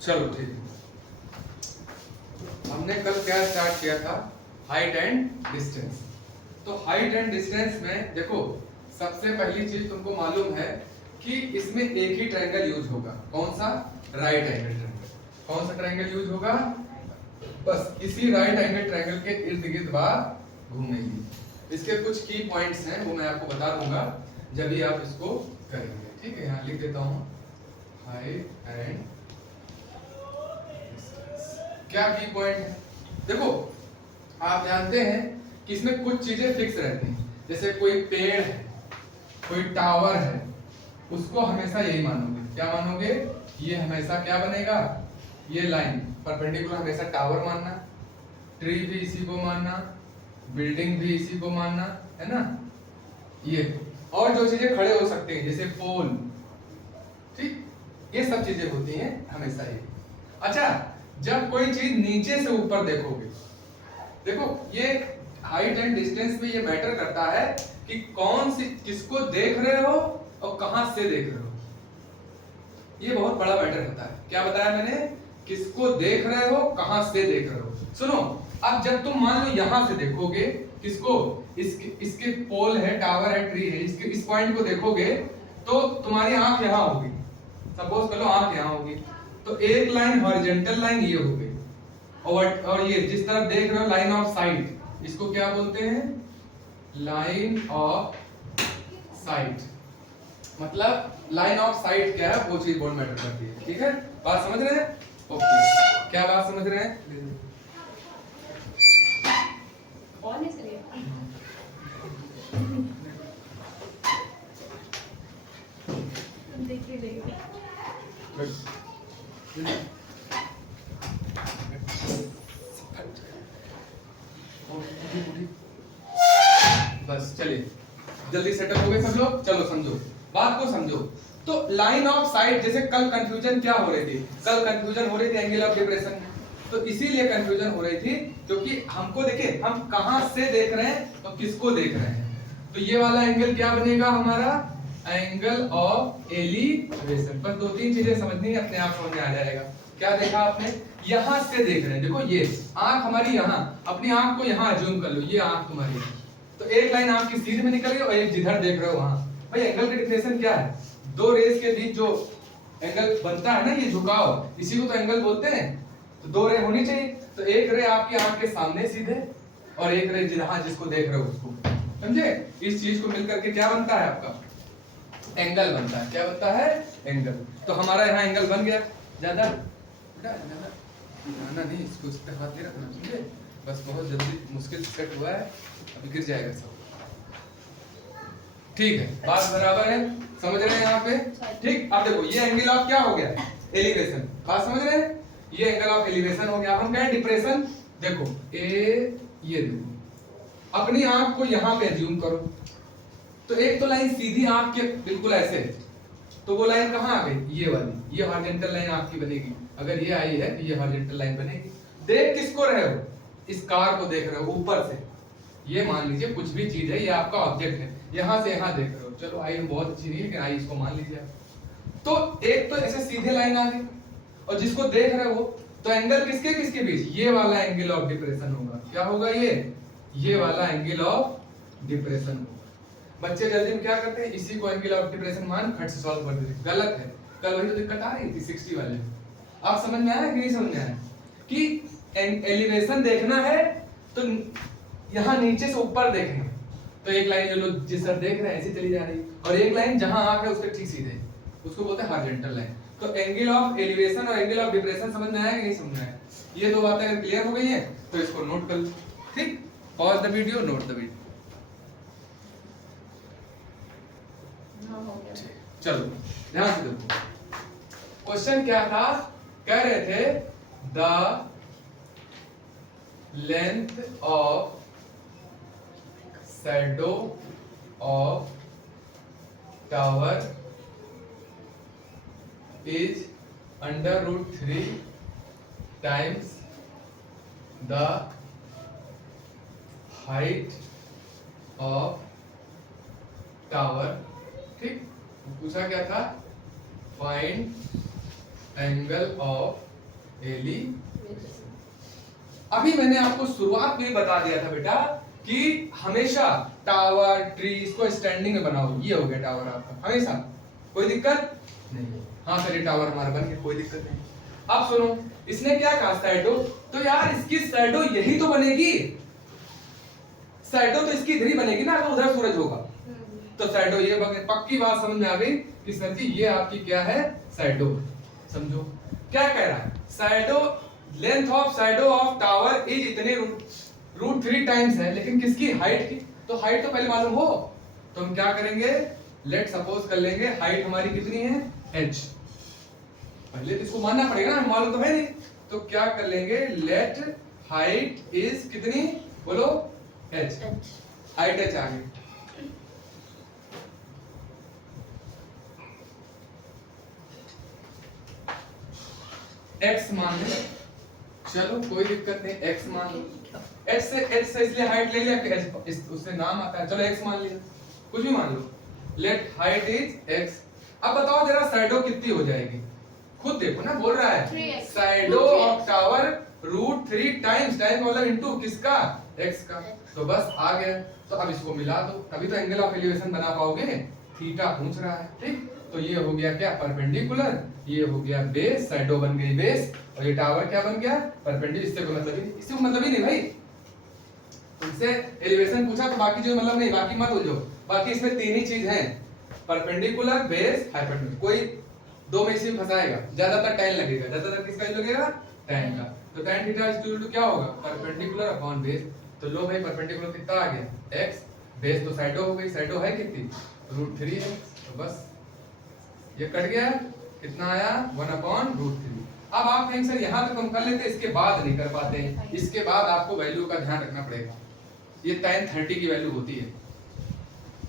चलो ठीक है। हमने कल क्या स्टार्ट किया था? Height and distance. तो हाइट एंड डिस्टेंस में देखो, सबसे पहली चीज तुमको मालूम है कि इसमें एक ही ट्रायंगल यूज होगा। कौन सा? Right angle triangle. कौन सा ट्रायंगल यूज होगा? बस इसी राइट एंगल ट्रायंगल के इर्द गिर्द बार घूमेंगे। इसके कुछ की पॉइंट्स हैं, वो मैं आपको बता दूंगा जब भी आप इसको करेंगे। ठीक है, यहाँ लिख देता हूँ हाइट एंड डिस्टेंस। क्या की पॉइंट है? देखो, आप जानते हैं कि इसमें कुछ चीजें फिक्स रहती हैं। जैसे कोई पेड़ है, कोई टावर है, उसको हमेशा यही मानोगे। क्या मानोगे? ये हमेशा क्या बनेगा? ये लाइन परपेंडिकुलर हमेशा टावर मानना, ट्री भी इसी को मानना, बिल्डिंग भी इसी को मानना, है ना? ये और जो चीजें खड़े हो सकते हैं जैसे पोल, ठीक, ये सब चीजें होती हैं हमेशा ये। अच्छा, जब कोई चीज नीचे से ऊपर देखोगे, देखो ये हाइट एंड डिस्टेंस में ये मैटर करता है कि कौन सी, किसको देख रहे हो और कहां से देख रहे हो। ये बहुत बड़ा मैटर होता है। क्या बताया मैंने? किसको देख रहे हो, कहां से देख रहे हो। सुनो, अब जब तुम मान लो यहां से देखोगे, किसको? इसके पोल है, टावर है, ट्री है, इसके इस पॉइंट को देखोगे तो तुम्हारी आंख यहां होगी। सपोज कर लो आंख यहां होगी, तो एक लाइन हॉरिजॉन्टल लाइन ये हो गई, और ये जिस तरफ देख रहे हो लाइन ऑफ साइट, इसको क्या बोलते हैं? Line of site. मतलब लाइन ऑफ साइट क्या है, वो चीज बहुत मैटर करती है। ठीक है, बात समझ रहे हैं? ओके, क्या बात समझ रहे हैं? कौन है सर? देखिए देखिए बस चलिए, जल्दी सेटअप हो गए सब लोग। चलो समझो, बात को समझो। तो लाइन ऑफ साइट, जैसे कल कंफ्यूजन क्या हो रही थी? कल कंफ्यूजन हो रही थी एंगल ऑफ डिप्रेशन। तो इसीलिए कंफ्यूजन हो रही थी क्योंकि हमको देखिए, हम कहां से देख रहे हैं और किसको देख रहे हैं। तो ये वाला एंगल क्या बनेगा हमारा? Angle of elevation. पर दो तीन चीजें समझनी है, अपने आप समझ में आ जाएगा। क्या देखा आपने? यहां से देख रहे हैं, देखो ये आंख हमारी यहां, अपनी आंख को यहां जूम कर लो, ये आंख तुम्हारी है। तो एक लाइन आपकी सीध में निकल गई और एक जिधर देख रहे हो वहां। भाई एंगल की डेफिनेशन क्या है? दो रेस के बीच जो एंगल बनता है ना, ये झुकाव, इसी को तो एंगल बोलते हैं। तो दो रे होनी चाहिए, तो एक रे आपकी आंख के सामने सीधे और एक रे जहां जिसको देख रहे हो उसको। समझे? इस चीज को मिलकर के क्या बनता है आपका? एंगल बनता है। क्या बनता है? एंगल। तो हमारा यहाँ एंगल बन गया। ज्यादा ना नहीं, इसको इस पे हाथ नहीं रखना, समझे? बस बहुत जल्दी मुश्किल सेट हुआ है, अभी गिर जाएगा सब। ठीक है, बात बराबर है, समझ रहे हैं यहाँ पे? ठीक, अब देखो ये एंगल ऑफ क्या हो गया? एलिवेशन। बात समझ रहे हैं? ये एंगल ऑफ एलिवेशन हो गया। हम कहें डिप्रेशन। देखो ये देखो, अपनी आंख को यहाँ पे ज्यूम करो, तो एक तो लाइन सीधी आंख के बिल्कुल ऐसे, तो वो लाइन कहाँ आ गई? ये वाली, ये हॉरिजॉन्टल लाइन आपकी बनेगी। अगर ये आई है तो ये हॉरिजॉन्टल लाइन बनेगी। देख किसको रहे हो? इस कार को देख रहे हो ऊपर से। ये मान लीजिए कुछ भी चीज है, ये आपका ऑब्जेक्ट है, यहां से यहां देख रहे हो। चलो आई बहुत अच्छी नहीं है, लेकिन आई इसको मान लीजिए। तो एक तो ऐसे सीधे लाइन आ गई, और जिसको देख रहे हो तो एंगल किसके किसके बीच? ये वाला एंगल ऑफ डिप्रेशन होगा। क्या होगा? ये वाला एंगल ऑफ डिप्रेशन होगा। बच्चे जल्दी में क्या करते हैं? इसी को एंगल ऑफ डिप्रेशन मान फट से सॉल्व कर देते। गलत है। कल वही तो दिक्कत आ रही थी 60 वाले। आप समझ में आया कि नहीं समझ में आया? कि एलिवेशन देखना है तो यहाँ नीचे से ऊपर देखेंगे, तो एक लाइन जो लोग जिस तरफ देख रहे हैं ऐसे चली जा रही, और एक लाइन जहां आंख है उसके ठीक सीधे, उसको बोलते हैं हॉरिजॉन्टल लाइन। तो एंगल ऑफ एलिवेशन और एंगल ऑफ डिप्रेशन समझ में आया कि नहीं समझ में आया? ये दो बातें अगर क्लियर हो गई है तो इसको नोट कर लो। ठीक, pause the video, note the video. चलो ध्यान से देखो, क्वेश्चन क्या था? कह रहे थे the length of shadow of tower is √3 times the height of tower. ठीक, पूछा क्या था? Find angle of elevation. अभी मैंने आपको शुरुआत में बता दिया था बेटा कि हमेशा टावर ट्री इसको स्टैंडिंग में बनाओ। ये हो गया टावर आपका, हमेशा कोई दिक्कत नहीं। हाँ सर ये टावर हमारा बन गया, कोई दिक्कत नहीं। अब सुनो, इसने क्या कहा शैडो, तो यार इसकी शैडो यही तो बनेगी, शैडो तो इसकी इधर ही बनेगी ना, अगर उधर सूरज होगा तो शैडो ये पक्की बात समझ में आ गई कि सर जी ये आपकी क्या है, शैडो। समझो क्या कह रहा है, shadow length of shadow of tower is इतने √3 टाइम्स है, लेकिन किसकी, हाइट की। तो हाइट तो पहले मालूम हो, तो हम क्या करेंगे, लेट सपोज कर लेंगे हाइट हमारी कितनी है, h। पहले तो इसको मानना पड़ेगा ना, मालूम तो है नहीं। तो क्या कर लेंगे, लेट हाइट इज कितनी, बोलो h, हाइट h आ गई। x मान ले, चलो कोई दिक्कत नहीं, x मान लो। h से इसलिए हाइट ले लिया कि उससे नाम आता है, चलो x मान लिया, कुछ भी मान लो। Let height is x। अब बताओ जरा शैडो कितनी हो जाएगी, खुद देखो ना, बोल रहा है shadow of tower √3 times, time मतलब इनटू किसका, x का। तो बस आ गया। तो अब इसको मिला दो, तभी तो एंगल ऑफ एलिवेशन बना पाओगे। थीटा पूछ रहा है, ठीक। तो ये हो गया क्या, परपेंडिकुलर, ये हो गया बेस, शैडो बन गई बेस, और ये टावर क्या बन गया, परपेंडिकुलर। इससे कोई मतलब ही नहीं, इससे कोई मतलब ही नहीं भाई। तुमसे एलिवेशन पूछा तो बाकी जो मतलब नहीं, बाकी मत उलझो। बाकी इसमें तीन ही चीज हैं, परपेंडिकुलर, बेस, हाइपोटेन्यूज। कोई दो में इसी में फंसाएगा, ज्यादातर tan लगेगा, ज्यादातर किसका लगेगा, tan का। तो tan theta is equal to क्या होगा, परपेंडिकुलर अपॉन बेस। तो लो भाई परपेंडिकुलर कितना आ गया, x, बेस तो शैडो हो गई, शैडो है कितनी, √3 है। तो बस ये कट गया, कितना आया, 1/√3। अब आप कहेंगे सर यहाँ तक हम कर लेते, इसके बाद नहीं कर पाते हैं। इसके बाद आपको वैल्यू का ध्यान रखना पड़ेगा। ये tan 30 की वैल्यू होती है,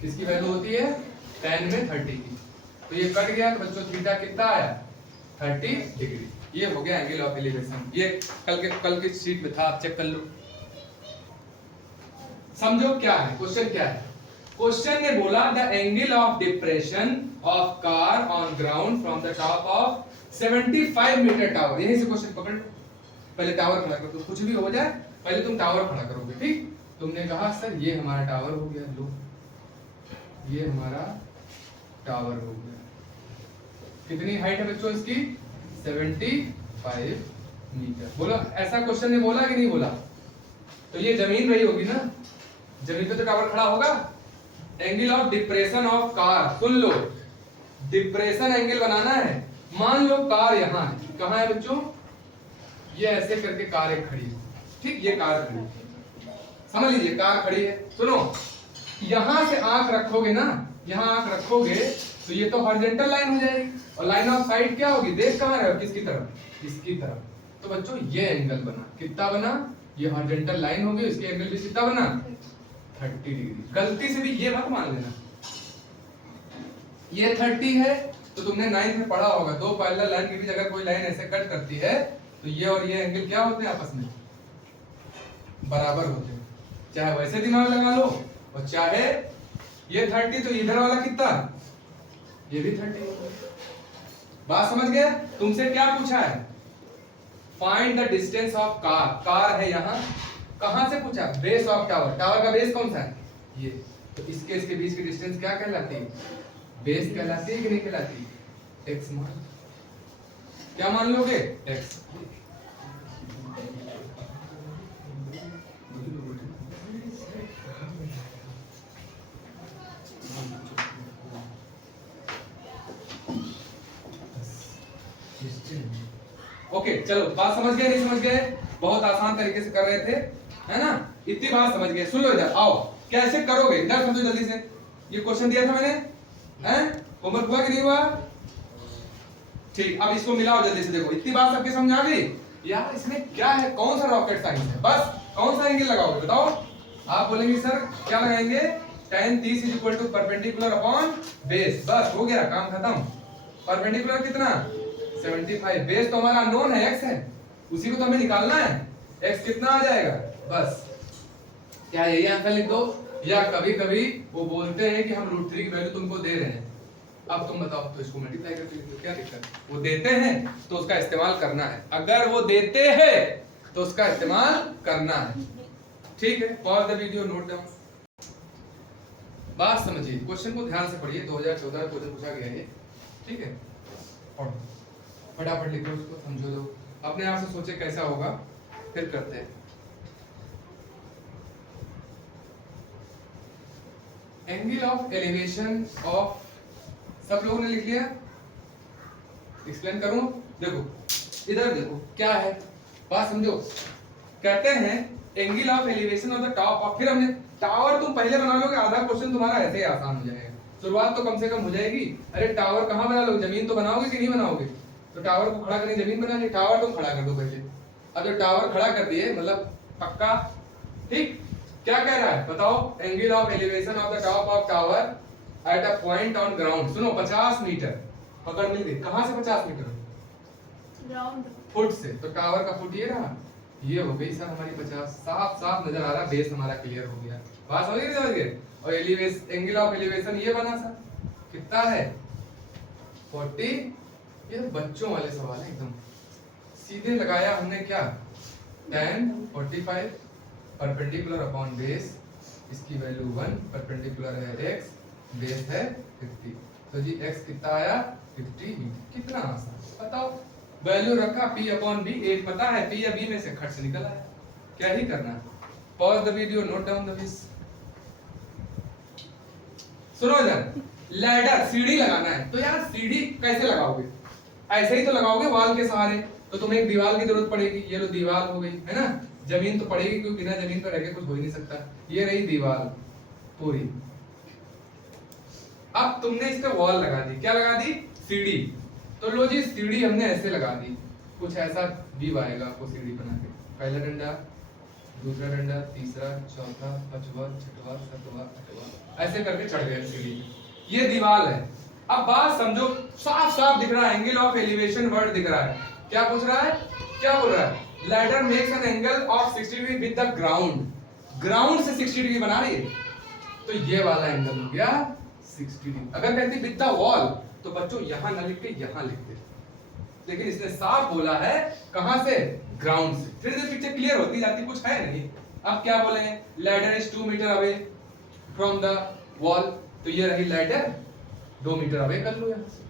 किसकी वैल्यू होती है, tan में 30 की। तो ये कट गया, तो बच्चों थीटा कितना आया, 30 डिग्री। ये हो गया एंगल ऑफ एलिवेशन। ये कल के शीट में था, आप चेक कर लो। समझो क्या है क्वेश्चन, क्या है क्वेश्चन ने बोला, the angle of depression of car on ground from the top of 75 metre tower. यही से क्वेश्चन पकड़ लो, पहले टावर खड़ा करो, तो कुछ भी हो जाए पहले तुम टावर खड़ा करोगे, ठीक। तुमने कहा सर ये हमारा टावर हो गया, लो ये हमारा टावर हो गया। कितनी हाइट है बच्चों इसकी, 75 मीटर। बोलो ऐसा क्वेश्चन ने बोला कि नहीं बोला, तो ये जमीन रही होगी ना, जमीन पे तो टावर खड़ा होगा। Angle of depression of car, सुन लो, डिप्रेशन एंगल बनाना है। मान लो कार यहाँ है, कहाँ है बच्चों, ये ऐसे करके कार एक खड़ी है, ठीक। ये कार खड़ी है, समझ लीजिए कार खड़ी है। सुनो, यहां से आंख रखोगे ना, यहां आंख रखोगे तो ये तो हॉरिजॉन्टल लाइन हो जाएगी, और लाइन ऑफ साइट क्या होगी, देख कहां रहे हो, किसकी तरफ, इसकी तरफ। तो बच्चों ये एंगल बना, कितना बना, ये हॉरिजॉन्टल लाइन होगी, इसके एंगल भी कितना बना, 30 डिग्री। गलती से भी ये मत मान लेना, ये 30 है तो तुमने 9th में पढ़ा होगा, दो पैरेलल लाइन के बीच अगर कोई लाइन ऐसे कट करती है तो ये और ये एंगल क्या होते हैं, आपस में बराबर होते हैं। चाहे वैसे दिमाग लगा लो, और चाहे ये 30 तो इधर वाला कितना, ये भी 30। बात समझ गए। तुमसे क्या पूछा है, find the distance of car. Car है यहाँ, कहां से पूछा, बेस ऑफ टावर। टावर का बेस कौन सा है, ये। तो इसके बीच की डिस्टेंस क्या कहलाती है, बेस कहलाती है कि नहीं कहलाती, x मान। क्या मान लोगे, x। ओके चलो, बात समझ गए नहीं समझ गए, बहुत आसान तरीके से कर रहे थे, है ना। इतनी बात समझ गए, सुन लो इधर आओ, कैसे करोगे इधर समझो जल्दी से। ये क्वेश्चन दिया था मैंने, हैं, होमवर्क हुआ कि नहीं हुआ, ठीक। अब इसको मिलाओ जल्दी से, देखो इतनी बात सबके समझ आ गई। यार इसमें क्या है, कौन सा रॉकेट साइंस है, बस कौन सा एंगल लगाओगे बताओ। आप बोलेंगे सर क्या लगाएंगे, tan 30 is equal to perpendicular upon base, बस हो गया काम खत्म। परपेंडिकुलर कितना, 75, बेस तो हमारा अननोन है, x है, उसी को तो हमें निकालना है। x कितना आ जाएगा, बस क्या यही आंसर लिख दो। या कभी कभी वो बोलते हैं कि हम √3 की वैल्यू तुमको दे रहे हैं, अब तुम बताओ, तो इसको मल्टीप्लाई करके लिख दो, क्या दिक्कत है? वो देते हैं तो उसका इस्तेमाल करना है, अगर वो देते हैं तो उसका इस्तेमाल करना है। ठीक है, pause the video, note down, बात समझिए, क्वेश्चन को ध्यान से पढ़िए। 2014 में क्वेश्चन पूछा गया है, ठीक है, पढ़ो फटाफट लिखो उसको, समझो दो, अपने आप से सोचे कैसा होगा, फिर करते हैं। एंगल ऑफ एलिवेशन ऑफ, सब लोगों ने लिख लिया? एक्सप्लेन करूं? देखो इधर देखो क्या है, बात समझो। कहते हैं angle of elevation of the top of, फिर हमने टावर तुम पहले बना लोगे, आधा क्वेश्चन तुम्हारा ऐसे ही आसान हो जाएगा, शुरुआत तो कम से कम हो जाएगी। अरे टावर कहाँ बना लोगे, जमीन तो बनाओगे कि नहीं बनाओगे? तो टावर को खड़ा करने जमीन बनानी, टावर तुम खड़ा कर दो पहले। अब जब टावर खड़ा कर दिए मतलब पक्का, ठीक, क्या कह रहा है बताओ? Angle of elevation of the top of tower at a point on ground, सुनो 50 मीटर, पकड़ मिल गई, कहां से 50 मीटर? ग्राउंड, फुट से, तो टावर का फुट ये रहा, ये हो गई सर हमारी 50, साफ साफ नजर आ रहा, बेस हमारा क्लियर हो गया, बात समझ गए? और एलिवेशन, एंगल ऑफ एलिवेशन ये बना सर, कितना है 40, ये बच्चों वाले सवाल है एकदम सीधे लगाया हमने, क्या tan 45 परपेंडिकुलर अपॉन बेस, इसकी वैल्यू 1, परपेंडिकुलर है x, बेस है 50, तो जी x कितना आया 50 मीटर, कितना आसान, बताओ। वैल्यू रखा p अपॉन b, एक पता है p या b में से खट से निकल आया, क्या ही करना है। Pause the video, note down the this, सुनो इधर, लैडर सीढ़ी लगाना है, तो यार सीढ़ी कैसे लगाओगे? ऐसे ही तो लगाओगे वॉल के सहारे, तो तुम्हें एक दीवार की जरूरत पड़ेगी, ये लो दीवार हो गई है ना, जमीन तो पड़ेगी क्योंकि बिना जमीन पर रह के कुछ हो ही नहीं सकता, ये रही दीवार पूरी। अब तुमने इस पे वॉल लगा दी, क्या लगा दी? सीढ़ी। तो लो जी सीढ़ी हमने ऐसे लगा दी, कुछ ऐसा व्यू आएगा आपको सीढ़ी बना के, पहला डंडा, दूसरा डंडा, तीसरा, चौथा, पांचवा, छठवा, सातवां, आठवां, ऐसे करके चढ़ गए सीढ़ी, ये दीवार है। अब बात समझो, साफ साफ दिख रहा है, एंगल ऑफ एलिवेशन वर्ड दिख रहा है, क्या पूछ रहा है, क्या बोल रहा है? Ladder makes an angle of 60 degree with the ground, ground से 60 डिग्री बना रही है, तो ये वाला एंगल हो गया 60 डिग्री। अगर कहती विद द वॉल तो बच्चों यहां ना लिख के यहां लिखते, लेकिन इसने साफ बोला है कहां से? ग्राउंड से, फिर से पिक्चर क्लियर होती जाती, कुछ है नहीं। अब क्या बोले हैं? Ladder is 2 metre away from the wall, तो ये रही लैडर 2 मीटर अवे कर लो यहां से।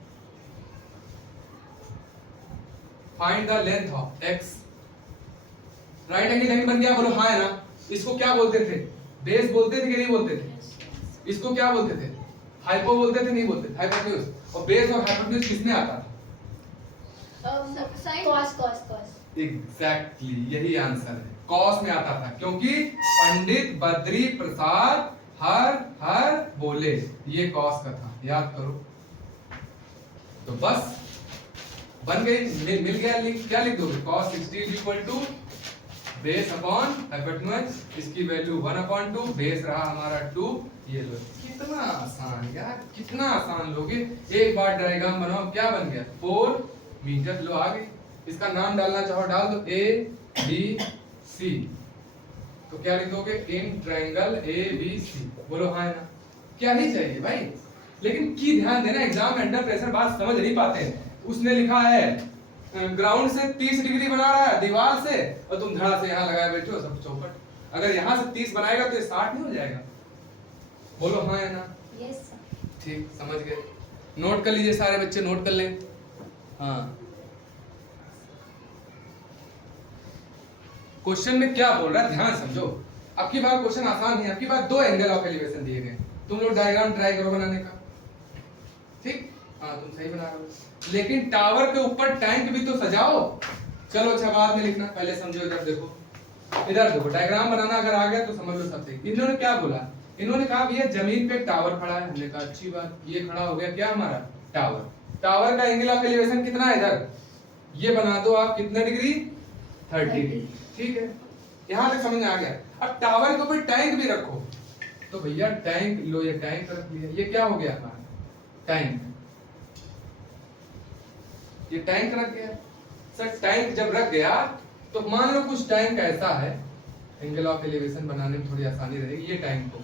Find the length of x, right angle line बन गया, बोलो हाँ है ना। इसको क्या बोलते थे? बेस बोलते थे कि नहीं बोलते थे? इसको क्या बोलते थे? हाइपो बोलते थे, नहीं बोलते? हाइपोटेन्यूज। और बेस और हाइपोटेन्यूज किसमें आता था? कॉस। एग्जैक्टली, यही आंसर है, कॉस में आता था, क्योंकि पंडित बद्री प्रसाद हर हर बोले, ये कॉस का था, याद करो। तो बस बन गई, मिल गया लिंक, क्या लिख दोगे? cos 60 is equal to base upon hypotenuse, इसकी वैल्यू 1/2, बेस रहा हमारा 2, ये लो। कितना आसान यार, कितना आसान लोगे, एक बार डायग्राम बनाओ, क्या बन गया 4 मीटर, लो आ गई। इसका नाम डालना चाहो डाल दो, ABC, तो क्या लिख दोगे? इन ट्रायंगल ABC, बोलो हाँ है ना, क्या ही चाहिए भाई। लेकिन की ध्यान देना, एग्जाम में अंडर प्रेशर बात समझ नहीं पाते हैं। उसने लिखा है ग्राउंड से 30 डिग्री बना रहा है दीवार से, और तुम धड़ा से यहाँ लगाए बैठे हो सब चौपट। अगर यहाँ से 30 बनाएगा तो ये 60 नहीं हो जाएगा? बोलो हाँ है ना? Yes sir. ठीक, समझ गए। नोट कर लीजिए सारे बच्चे, नोट कर लें। हाँ, क्वेश्चन में क्या बोल रहा है ध्यान समझो। अब की बार क्वेश्चन आसान है, अब की बार 2 एंगल ऑफ एलिवेशन दिए गए, तुम लोग डायग्राम ट्राई करो बनाने का, ठीक? हाँ तुम सही बना रहे हो, लेकिन टावर के ऊपर टैंक भी तो सजाओ। चलो अच्छा बाद में लिखना, पहले समझो। इधर देखो, इधर देखो, डायग्राम बनाना अगर आ गया तो समझ लो सब सही। इन्होंने क्या बोला? इन्होंने कहा भैया जमीन पे टावर खड़ा है, हमने कहा अच्छी बात, ये खड़ा हो गया क्या हमारा टावर। टावर का एंगल ऑफ एलिवेशन कितना है? इधर ये बना दो आप, कितना डिग्री? 30 डिग्री, ठीक है, यहां तक समझ में आ गया। अब टावर के ऊपर टैंक भी रखो, तो भैया टैंक लो, ये टैंक रख लिया, ये क्या हो गया हमारा टैंक, ये टैंक रख गया। सर टैंक जब रख गया तो मान लो कुछ टैंक ऐसा है, एंगल ऑफ एलिवेशन बनाने में थोड़ी आसानी रहेगी। ये टैंक को,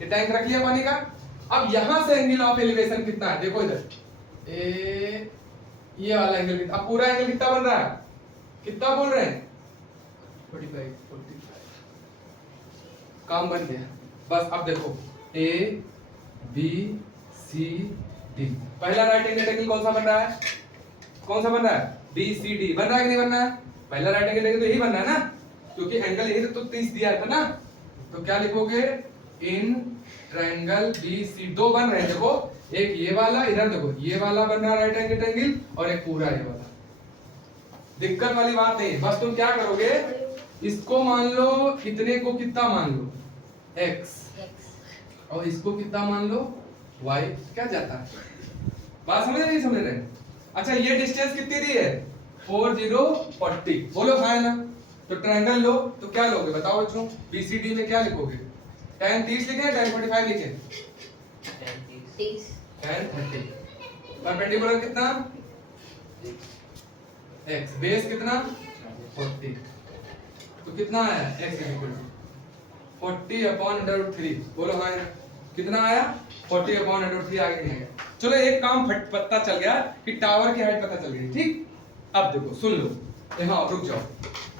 ये टैंक रख लिया पानी का, अब यहां से एंगल ऑफ एलिवेशन कितना है, देखो इधर ए, ये वाला एंगल कितना, अब पूरा एंगल कितना बन रहा है, कितना बोल रहे हैं 45 काम बन गया। बस अब देखो ए बी सी डी, पहला राइट एंगल ट्रायंगल कौन सा बन रहा है, कौन सा बन रहा है, बी सी डी बन रहा है कि नहीं बन रहा है, पहला राइट एंगल ट्रायंगल तो यही बन रहा है ना, क्योंकि एंगल यही तो 30 दिया था ना। तो क्या लिखोगे, इन ट्रायंगल बी सी, दो बन रहे हैं देखो, एक ये वाला, इधर देखो ये वाला बन रहा है राइट एंगल ट्रायंगल, और एक पूरा ये वाला। दिक्कत वाली बात नहीं, बस तुम क्या करोगे, इसको मान लो, इतने को कितना मान लो x, और इसको कितना मान लो y, क्या जाता है, बात समझ रहे नहीं समझ रहे। अच्छा ये डिस्टेंस कितनी दी है 40 बोलो हाँ है ना। तो ट्रायंगल लो तो क्या लोगे बताओ बच्चों, BCD में क्या लिखोगे, tan 30 लिखे tan 45 लिखे, tan 30, परपेंडिकुलर कितना x, बेस कितना 40, तो कितना आया x इक्वल टू 40/√3, बोलो हाँ कितना आया 40/√3, आगे नहीं आया। चलो एक काम पता चल गया कि टावर की हाइट पता चल गई, ठीक। अब देखो सुन लो, यहाँ रुक जाओ,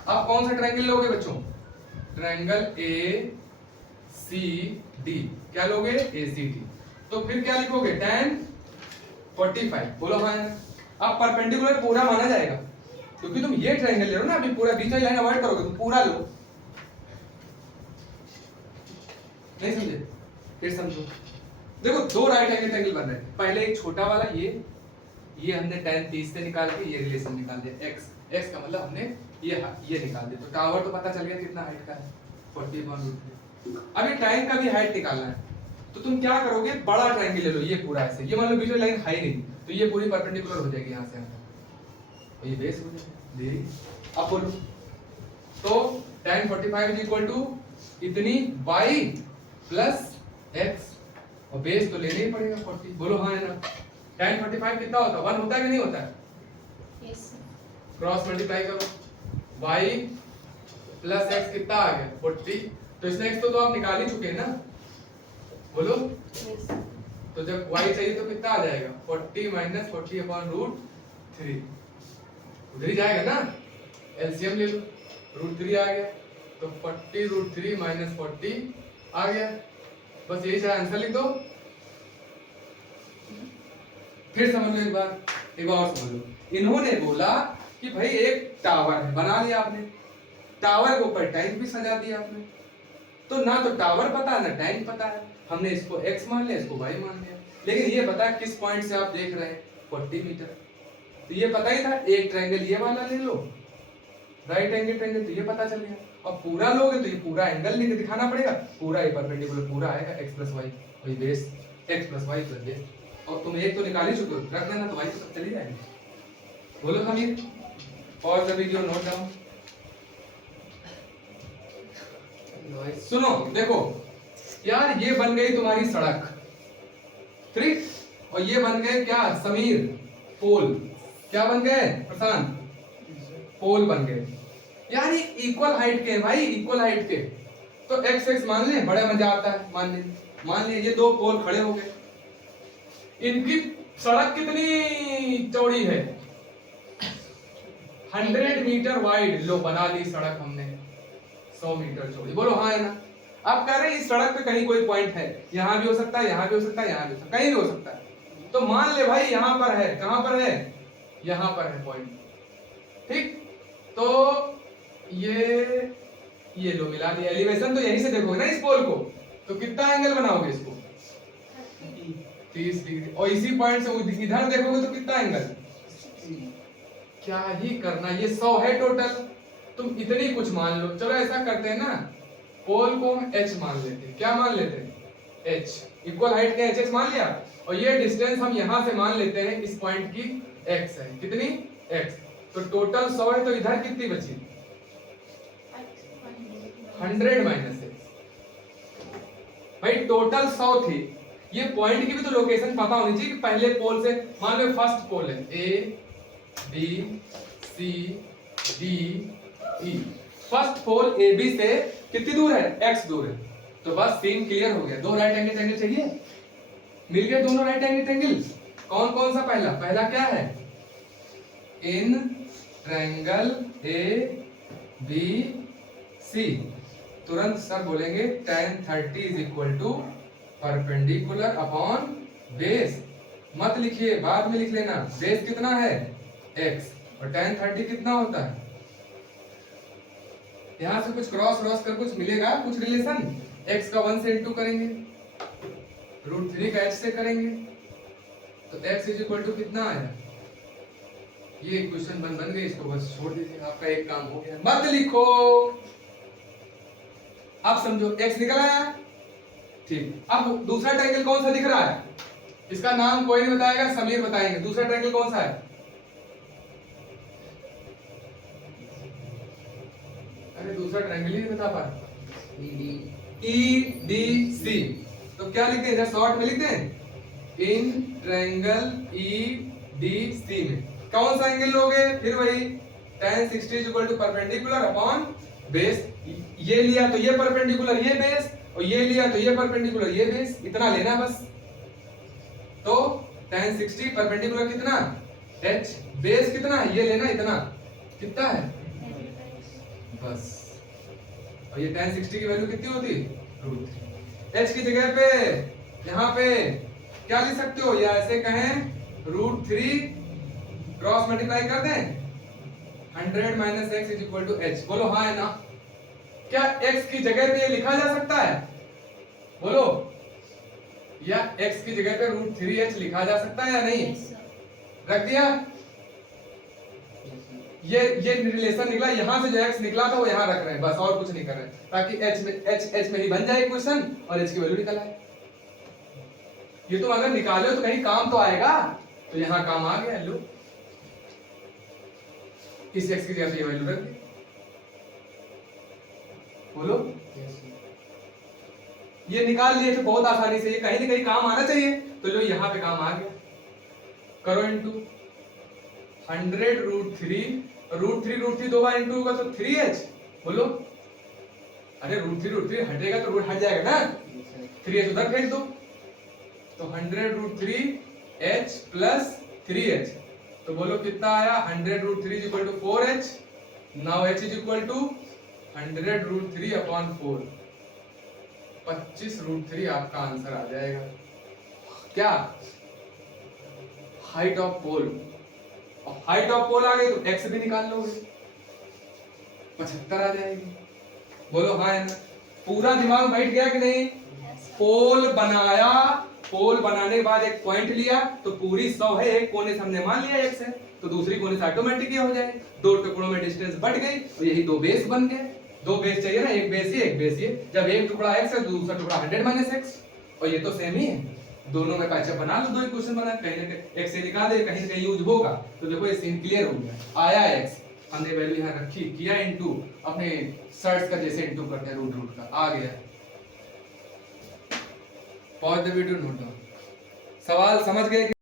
आप कौन सा ट्रायंगल लोगे बच्चों, ट्रायंगल ए सी डी, क्या लोगे ए सी डी, तो फिर क्या लिखोगे tan 45, बोलो हाँ। अब परपेंडिकुलर पूरा माना जाएगा, क्योंकि तुम ये ट्रायंगल ले रहे हो ना, अभी पूरा बीच वाली लाइन अवॉइड करोगे, तुम पूरा लो, नहीं समझे, फिर समझो। देखो दो राइट एंगल ट्रायंगल बन रहे हैं, पहले एक छोटा वाला ये हमने tan 30 से निकाल के ये रिलेशन निकाल दिया, x का मतलब हमने ये निकाल दिया, तो टावर तो पता चल गया कितना हाइट का है 40/√3। अभी टाइम का भी हाइट निकालना है, तो तुम क्या करोगे, बड़ा ट्रायंगल ले लो, ये पूरा ऐसे, ये मान लो बीच में लाइन है नहीं, तो ये पूरी परपेंडिकुलर हो जाएगी यहाँ से यहाँ तक, तो ये बेस हो जाएगा। अब बोलो तो tan 45 इक्वल टू इतनी y प्लस x, और बेस तो लेना ही पड़ेगा 40, बोलो हाँ है ना। tan 45 कितना होता है, 1 होता है कि नहीं होता है, Yes. क्रॉस मल्टीप्लाई करो, y प्लस x कितना आ गया 40, तो इसमें x तो आप निकाल ही चुके हैं ना, बोलो। Yes. तो जब y चाहिए तो कितना आ जाएगा 40 माइनस 40/√3, उधर ही जाएगा ना, एलसीएम ले लो, √3 आ गया, तो 40√3 माइनस 40 आ गया, बस यही चाहे आंसर लिख दो। फिर समझ लो एक बार, एक बार और समझ लो, इन्होंने बोला कि भाई एक टावर है, बना लिया आपने, टावर के ऊपर टैंक भी सजा दिया आपने, तो ना तो टावर पता है ना टैंक पता है, हमने इसको x मान लिया, इसको y मान लिया, लेकिन ये पता है किस पॉइंट से आप देख रहे हैं 40 मीटर, तो ये पता ही था, एक ट्रायंगल ये वाला ले लो राइट एंगल ट्रायंगल, तो ये पता चल गया। और पूरा लोगे तो ये पूरा एंगल लेके दिखाना पड़ेगा, पूरा ये परपेंडिकुलर पूरा आएगा x + y, और ये बेस x + y + बेस, और तुम एक तो निकाल ही चुके हो, रख देना तो y तो सब चली जाएंगे, बोलो Hamir. Pause the video, note down, सुनो देखो यार, ये बन गई तुम्हारी सड़क, ठीक, और ये बन गए क्या समीर पोल, क्या बन गए प्रशांत, पोल बन गए यार, ये इक्वल हाइट के हैं भाई, इक्वल हाइट के, तो x मान ले, बड़ा मजा आता है, मान ले ये दो पोल खड़े हो गए, इनकी सड़क कितनी चौड़ी है 100 मीटर वाइड, लो बना ली सड़क हमने 100 मीटर चौड़ी, बोलो हाँ है ना। आप कह रहे हैं इस सड़क पे कहीं कोई पॉइंट है, यहाँ भी हो सकता है, यहाँ भी हो सकता है, यहाँ भी हो सकता है, कहीं भी हो सकता है, तो मान ले भाई यहाँ पर है, कहाँ पर है, यहाँ पर है पॉइंट, ठीक, तो ये लो मिला दिया, एलिवेशन तो यहीं से देखोगे ना इस पोल को, तो कितना एंगल बनाओगे इसको 30 डिग्री, और इसी पॉइंट से इधर देखोगे तो कितना एंगल, क्या ही करना, ये 100 है टोटल, तुम इतनी कुछ मान लो। चलो ऐसा करते हैं ना, पोल को हम h मान लेते हैं, क्या मान लेते हैं h, इक्वल हाइट के h मान लिया, और ये डिस्टेंस हम यहां से मान लेते हैं इस पॉइंट की x है, कितनी x, तो टोटल 100 है, तो इधर कितनी बची 100 माइनस x, भाई टोटल 100 थी, ये पॉइंट की भी तो लोकेशन पता होनी चाहिए कि पहले पोल से, मान लो फर्स्ट पोल है a b c d e, first pole A B से कितनी दूर है x दूर है, तो बस सीन क्लियर हो गया, दो राइट एंगल ट्रायंगल चाहिए, मिल गए दोनों राइट एंगल ट्रायंगल। कौन कौन सा पहला पहला क्या है? In triangle A B C. तुरंत सर बोलेंगे tan 30 is equal to perpendicular upon base. मत लिखिए, बाद में लिख लेना। बेस कितना है? x, और tan 30 कितना होता है? यहां से कुछ क्रॉस क्रॉस कर कुछ मिलेगा, कुछ रिलेशन। x का 1 से इंटू करेंगे, √3 का h से करेंगे, तो x इज इक्वल टू कितना आया? ये इक्वेशन बन गई। इसको बस छोड़ दीजिए, आपका एक काम हो गया। मत लिखो, अब समझो x निकल आया। ठीक, अब दूसरा ट्रायंगल कौन सा दिख रहा है? इसका नाम कोई नहीं बताएगा, समीर बताएंगे। दूसरा ट्रायंगल कौन सा है? अरे दूसरा ट्रायंगल ही नहीं बता पा रहा। EDC। तो क्या लिखते हैं इधर, शॉर्ट में लिखते हैं इन ट्रायंगल EDC में कौन सा एंगल लोगे? फिर वही tan 60 is equal to perpendicular upon base. ये लिया तो ये परपेंडिकुलर, ये बेस, और ये लिया तो ये परपेंडिकुलर, ये बेस। इतना लेना बस। तो tan 60 परपेंडिकुलर कितना? h, बेस कितना है? ये लेना, इतना कितना है बस। और ये tan 60 की वैल्यू कितनी होती? √3। h की जगह पे यहाँ पे क्या लिख सकते हो, या ऐसे कहें √3 क्रॉस मल्टीप्लाई कर दें, 100 minus x is equal to h। बोलो हाँ है ना? क्या x की जगह पे ये लिखा जा सकता है? बोलो, या x की जगह पे √3h लिखा जा सकता है या नहीं? रख दिया। ये रिलेशन निकला, यहां से जो x निकला था वो यहां रख रहे हैं, बस और कुछ नहीं कर रहे हैं, ताकि h में ही बन जाए इक्वेशन और h की वैल्यू निकल आए। ये तुम अगर निकालो तो कहीं काम तो आएगा। तो यहां काम आ गया। लो, इस x की जगह पे ये वैल्यू रख दी। बोलो, ये निकाल लिए थे बहुत आसानी से, ये कहीं ना कहीं काम आना चाहिए। तो लो यहाँ पे काम आ गया। करो इनटू 100 √3 दो बार इंटू होगा तो 3h। बोलो, अरे √3 हटेगा तो रूट हट जाएगा ना, 3h उधर फेंक दो। तो 100 √3h प्लस 3h। तो बोलो कितना आया? 100 √3 is equal to 4h। Now h is equal to 100 √3 upon 4। 25 √3 आपका आंसर आ जाएगा। क्या? Height of pole. Height of pole आ गई तो x भी निकाल लोगे, 75 आ जाएगी। बोलो हाँ है ना? पूरा दिमाग बैठ गया कि नहीं? पोल बनाया, पोल बनाने के बाद एक पॉइंट लिया तो पूरी 100 है, एक कोने से हमने मान लिया x है, तो दूसरी कोने से ऑटोमेटिक ये हो जाए। दो टुकड़ों में डिस्टेंस बढ़ गई और यही दो बेस बन गए। दो बेस चाहिए ना, एक बेस ये एक बेस ये। जब एक टुकड़ा x है दूसरा टुकड़ा 100 माइनस x, और ये तो सेम ही है। दोनों में पैचअप बना लो, दो इक्वेशन बना, कहीं ना कहीं x से निकाल दे, कहीं ना कहीं यूज होगा। तो देखो ये सीन क्लियर हो गया। आया x, हमने वैल्यू यहाँ रखी, किया इनटू, अपने सर्च का जैसे इनटू करते हैं रूट का, आ गया। Pause the video, note down. सवाल समझ गए?